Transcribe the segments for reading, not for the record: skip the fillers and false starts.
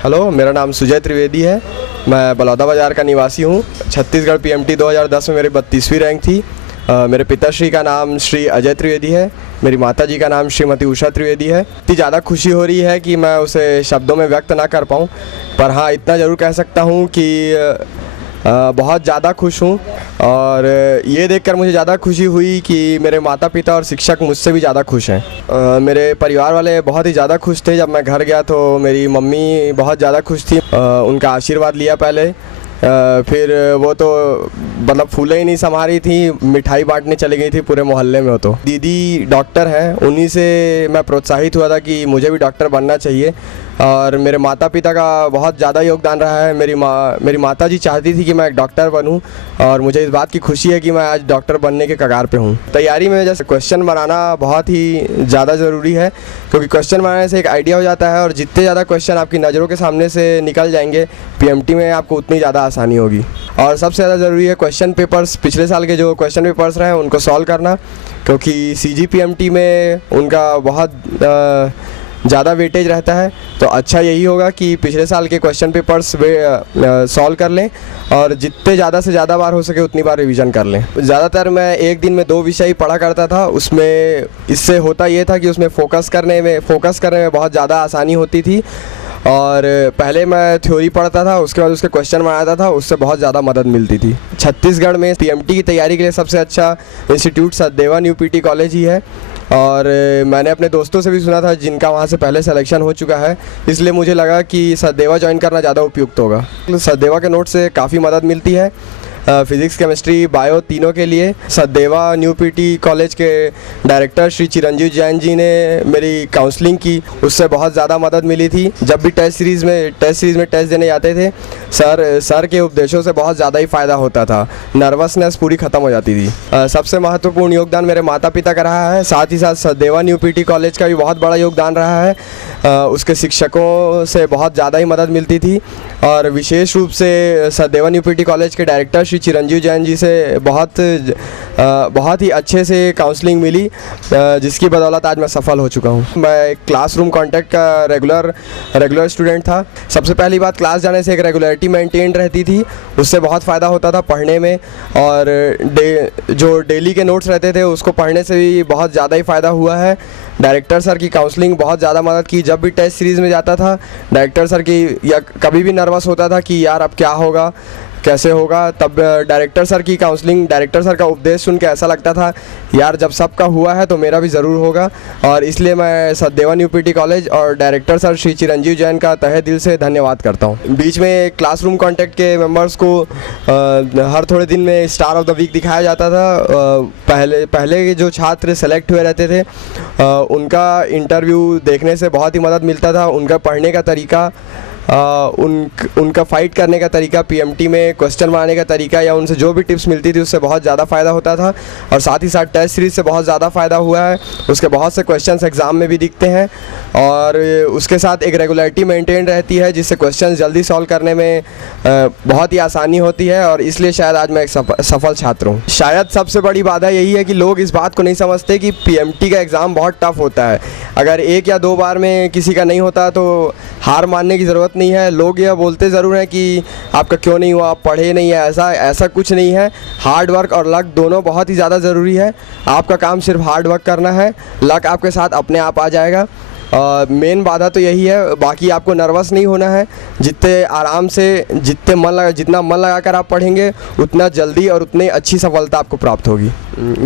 Hello, मेरा नाम सुजय त्रिवेदी है। मैं बलौदा बाज़ार का निवासी हूँ। छत्तीसगढ़ पीएमटी 2010 में मेरी 32वीं रैंक थी। मेरे पिताश्री का नाम श्री अजय त्रिवेदी है। मेरी माताजी का नाम श्रीमती उषा त्रिवेदी है। इतनी ज़्यादा खुशी हो रही है कि मैं उसे शब्दों में व्यक्त ना कर पाऊँ, पर हाँ इतना ज़रूर कह सकता हूँ कि बहुत ज़्यादा खुश हूँ। और ये देखकर मुझे ज़्यादा खुशी हुई कि मेरे माता पिता और शिक्षक मुझसे भी ज़्यादा खुश हैं। मेरे परिवार वाले बहुत ही ज़्यादा खुश थे। जब मैं घर गया तो मेरी मम्मी बहुत ज़्यादा खुश थी। उनका आशीर्वाद लिया पहले, फिर वो तो मतलब फूले ही नहीं समा रही थी, मिठाई बांटने चली गई थी पूरे मोहल्ले में। वो तो दीदी डॉक्टर हैं, उन्हीं से मैं प्रोत्साहित हुआ था कि मुझे भी डॉक्टर बनना चाहिए। और मेरे माता पिता का बहुत ज़्यादा योगदान रहा है। मेरी माताजी चाहती थी कि मैं एक डॉक्टर बनूं, और मुझे इस बात की खुशी है कि मैं आज डॉक्टर बनने के कगार पे हूं। तैयारी में जैसे क्वेश्चन बनाना बहुत ही ज़्यादा ज़रूरी है, क्योंकि क्वेश्चन बनाने से एक आइडिया हो जाता है, और जितने ज़्यादा क्वेश्चन आपकी नज़रों के सामने से निकल जाएंगे पीएमटी में, आपको उतनी ज़्यादा आसानी होगी। और सबसे ज़्यादा ज़रूरी है क्वेश्चन पेपर्स, पिछले साल के जो क्वेश्चन पेपर्स रहे उनको सॉल्व करना, क्योंकि CGPMT में उनका बहुत ज़्यादा वेटेज रहता है। तो अच्छा यही होगा कि पिछले साल के क्वेश्चन पेपर्स सॉल्व कर लें, और जितने ज़्यादा से ज़्यादा बार हो सके उतनी बार रिवीजन कर लें। ज़्यादातर मैं एक दिन में 2 विषय पढ़ा करता था। उसमें इससे होता ये था कि उसमें फ़ोकस करने में बहुत ज़्यादा आसानी होती थी। और पहले मैं थ्योरी पढ़ता था, उसके बाद उसके क्वेश्चन बनाता था, उससे बहुत ज़्यादा मदद मिलती थी। छत्तीसगढ़ में पीएमटी की तैयारी के लिए सबसे अच्छा institute Sachdeva new PT college ही है। और मैंने अपने दोस्तों से भी सुना था जिनका वहाँ से पहले सिलेक्शन हो चुका है, इसलिए मुझे लगा कि सचदेवा ज्वाइन करना ज़्यादा उपयुक्त होगा। सचदेवा के नोट से काफ़ी मदद मिलती है, फिज़िक्स केमिस्ट्री बायो तीनों के लिए। सचदेवा न्यू पीटी कॉलेज के डायरेक्टर श्री चिरंजीव जैन जी ने मेरी काउंसलिंग की, उससे बहुत ज़्यादा मदद मिली थी। जब भी टेस्ट सीरीज़ में टेस्ट देने जाते थे, सर के उपदेशों से बहुत ज़्यादा ही फ़ायदा होता था, नर्वसनेस पूरी ख़त्म हो जाती थी। सबसे महत्वपूर्ण योगदान मेरे माता पिता का रहा है, साथ ही साथ सचदेवा न्यू पीटी कॉलेज का भी बहुत बड़ा योगदान रहा है। उसके शिक्षकों से बहुत ज़्यादा ही मदद मिलती थी, और विशेष रूप से सचदेवा न्यू पीटी कॉलेज के डायरेक्टर श्री चिरंजीव जैन जी से बहुत ही अच्छे से काउंसलिंग मिली, जिसकी बदौलत आज मैं सफल हो चुका हूँ। मैं क्लासरूम कॉन्टैक्ट का रेगुलर स्टूडेंट था। सबसे पहली बात, क्लास जाने से एक रेगुलरिटी मेंटेन रहती थी, उससे बहुत फ़ायदा होता था पढ़ने में। और जो डेली के नोट्स रहते थे उसको पढ़ने से भी बहुत ज़्यादा ही फ़ायदा हुआ है। डायरेक्टर सर की काउंसलिंग बहुत ज़्यादा मदद की। जब भी टेस्ट सीरीज़ में जाता था, डायरेक्टर सर की, या कभी भी नर्वस होता था कि यार अब क्या होगा, कैसे होगा, तब डायरेक्टर सर की काउंसलिंग, डायरेक्टर सर का उपदेश सुन के ऐसा लगता था यार जब सबका हुआ है तो मेरा भी ज़रूर होगा। और इसलिए मैं सचदेवा न्यू पीटी कॉलेज और डायरेक्टर सर श्री चिरंजीव जैन का तहे दिल से धन्यवाद करता हूँ। बीच में क्लासरूम कॉन्टैक्ट के मेंबर्स को हर थोड़े दिन में स्टार ऑफ द वीक दिखाया जाता था। पहले जो छात्र सेलेक्ट हुए रहते थे उनका इंटरव्यू देखने से बहुत ही मदद मिलता था। उनका पढ़ने का तरीका, उनका फाइट करने का तरीका, पीएमटी में क्वेश्चन बनाने का तरीका, या उनसे जो भी टिप्स मिलती थी उससे बहुत ज़्यादा फ़ायदा होता था। और साथ ही साथ टेस्ट सीरीज़ से बहुत ज़्यादा फ़ायदा हुआ है। उसके बहुत से क्वेश्चंस एग्ज़ाम में भी दिखते हैं, और उसके साथ एक रेगुलरिटी मेंटेन रहती है, जिससे क्वेश्चंस जल्दी सॉल्व करने में बहुत ही आसानी होती है। और इसलिए शायद आज मैं एक सफल छात्र हूँ। शायद सबसे बड़ी बाधा यही है कि लोग इस बात को नहीं समझते कि पीएमटी का एग्ज़ाम बहुत टफ होता है। अगर 1 या 2 बार में किसी का नहीं होता तो हार मानने की ज़रूरत नहीं है। लोग यह बोलते ज़रूर हैं कि आपका क्यों नहीं हुआ, आप पढ़े नहीं है। ऐसा कुछ नहीं है। हार्ड वर्क और लक दोनों बहुत ही ज़्यादा ज़रूरी है। आपका काम सिर्फ हार्ड वर्क करना है, लक आपके साथ अपने आप आ जाएगा। मेन बाधा तो यही है, बाकी आपको नर्वस नहीं होना है। जितने आराम से, जितना मन लगा कर आप पढ़ेंगे, उतना जल्दी और उतनी अच्छी सफलता आपको प्राप्त होगी।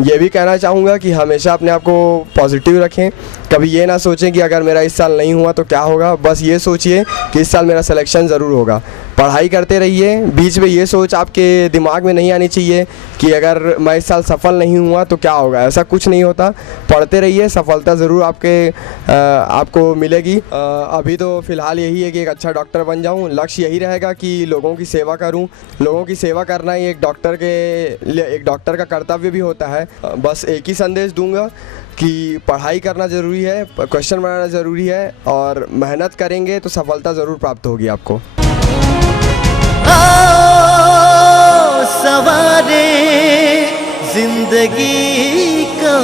ये भी कहना चाहूँगा कि हमेशा अपने आप को पॉजिटिव रखें। कभी ये ना सोचें कि अगर मेरा इस साल नहीं हुआ तो क्या होगा, बस ये सोचिए कि इस साल मेरा सिलेक्शन ज़रूर होगा। पढ़ाई करते रहिए। बीच में ये सोच आपके दिमाग में नहीं आनी चाहिए कि अगर मैं इस साल सफल नहीं हुआ तो क्या होगा। ऐसा कुछ नहीं होता। पढ़ते रहिए, सफलता ज़रूर आपको मिलेगी। अभी तो फ़िलहाल यही है कि एक अच्छा डॉक्टर बन जाऊं। लक्ष्य यही रहेगा कि लोगों की सेवा करूं। लोगों की सेवा करना ही एक डॉक्टर का कर्तव्य भी होता है। बस एक ही संदेश दूंगा कि पढ़ाई करना ज़रूरी है, क्वेश्चन बनाना ज़रूरी है, और मेहनत करेंगे तो सफलता ज़रूर प्राप्त होगी आपको। सवारे जिंदगी का